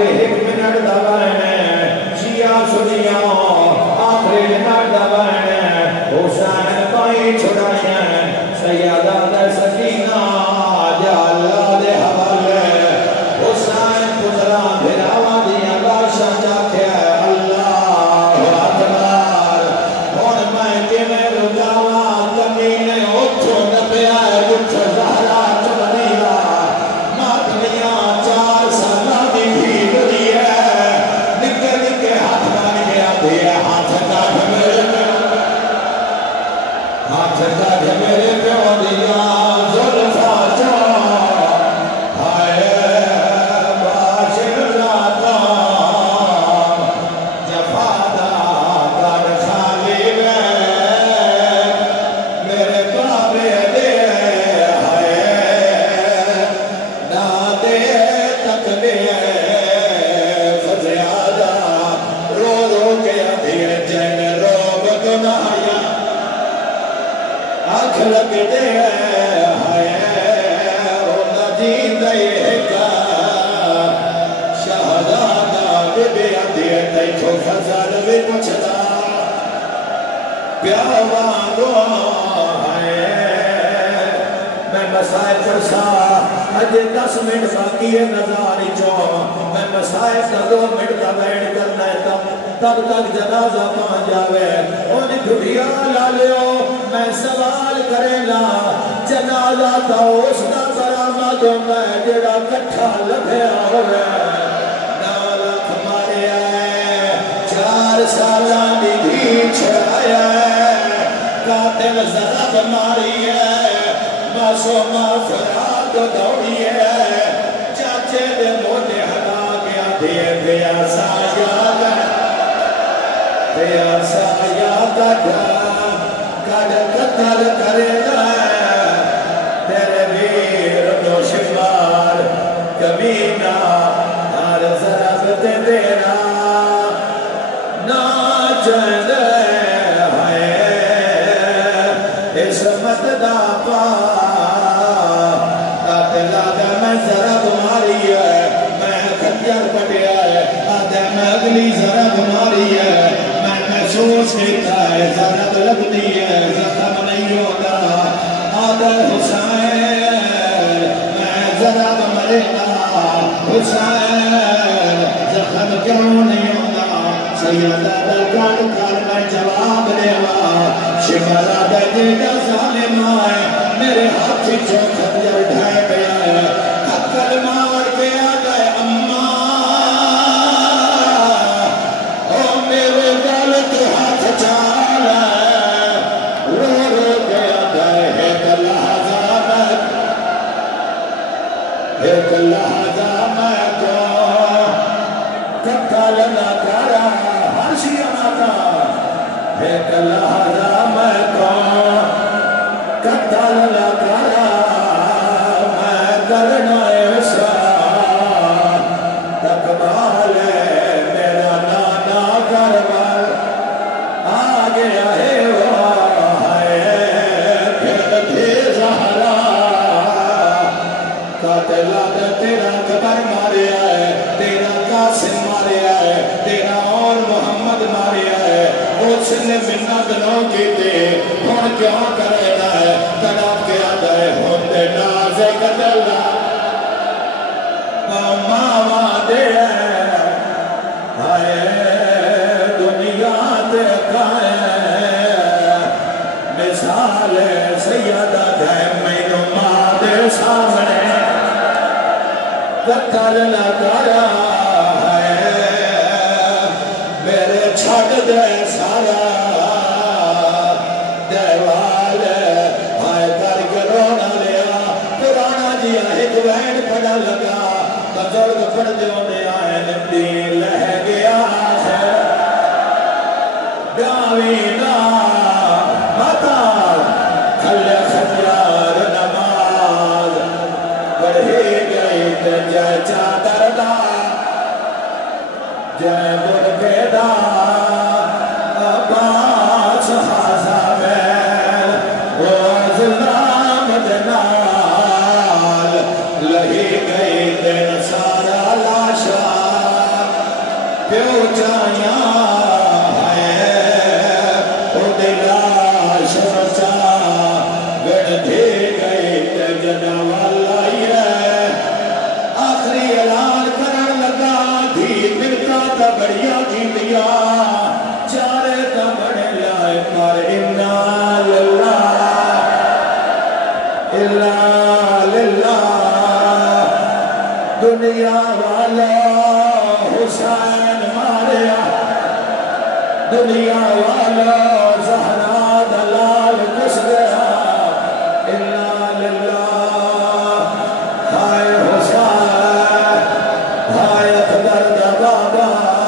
آگے ایک منٹ دبائنے شیعہ سنیاں آخری منٹ دبائنے حسین بھائی چھڑائیں سیدہ دے سکینہ جا اللہ دے حوالے حسین پترا بھراوا دیا لاشا جاکے اللہ اکبر اور میں کہ میں رکاوا کمینے اٹھو نبیا اٹھ زہرا چبنیلا ماتمیاں چار سالہ بھی بھیڑی ہے نکے نکے ہاتھ بن گیا دیا ہاتھ کا میرے پیو دیا زلفا جا ہائے باشر لاتا جفادہ کر خالی میں میرے بابے دے ہائے نادے تک دے فزیادہ رو رو کے ادھیر جن روب گناہیا آنکھ لگ دے ہائے اونا جین دے کا شہدادہ بے آدھے تیچھو خزان بھی پچھتا پیاوان دو ہائے میں مسائل چرسا اجے 10 منٹ باقی ہے نظاری چون میں مسائل کا 2 منٹ کا بیٹھ کرنا ہے تب تک جنازہ پہنچ جاوے انہیں گھڑیا لالےو میں سوال کرے لا جنازہ تا اس دا برآمد میں جڑا کٹھا لگے ہوئے نالک مارے آئے 4 سالہ بھی دھی چھڑایا ہے قاتل ضرب ماری ہے معصومہ فراد دوڑی ہے چاچے دے موٹے ہلا گیا دے پیاسا یاد ہے پیاسا یاد ہے کڑ قتل کرے جائے تیرے ویر دو شمار کمینہ ہر ضرب تے دینا ناچن ہے عصمت دا پا قاتلہ دے میں ضرب ماری ہے میں خنجر پٹیا ہے آدھے میں اگلی ضرب ماری ہے میں محسوس کیتا ہے ضرب لگتی ہے زخم نہیں ہوتا آدھے حسین میں ضرب مرے گا حسین زخم کیوں نہیں ہوتا سیدہ دلکان کار میں جواب دے گا شمالہ دے جیدہ ظالم آئے میرے ہاتھی جو خنجر ڈھائے گیا ہے حقل مار کے آگئے اممہ او میرے گل کے ہاتھ چالا رو رو کے آگئے ایک لحظہ میں کو قتل نہ کرا ہر شیعہ کا ایک لحظہ میں کو قتل نہ کرا میں کرنا احسان تقبال میرا نانا کربل آ گیا ہے وہ ہے پھر تھی زہرا قاتلہ تیرا قبر ماریا ہے تیرا قاسم ماریا ہے تیرا اور محمد ماریا ہے اس نے منت نو کی تھی ہون کیوں کرے گا ہے تڑپ کے آدھا ہے ہوندے نازے قتلہ ماما دے آئے دنیا دے کھائے مثال سیدہ دے مینو ماں دے سامنے قتل نہ کرا ہے میرے چھٹ دے سارا دیوال ہائے کر کے رونا لیا پرانا جی ایک وین پڑا لگا بزرگ پڑ دیونے آئے دین لہ گیا ہے گاوینا مطال کھلے خجار نماز بڑھی گئی جے چادر دا جے برگے دا عباس حاضر میں روز نام دنال لہی گئی دن سارا لاشا پیو چایا ہے او دلاش بچا گڑ دے گئے جنا والا ہے آخری اعلان کرن لگا دھی ملتا تا بڑیا جی دیا چارے تا بڑے لائے پر انا للہ دنیا والا حسین ماریا دنیا والا زہرا دلال کس گیا انا للہ ہائے حسین ہائے اقدر دا بابا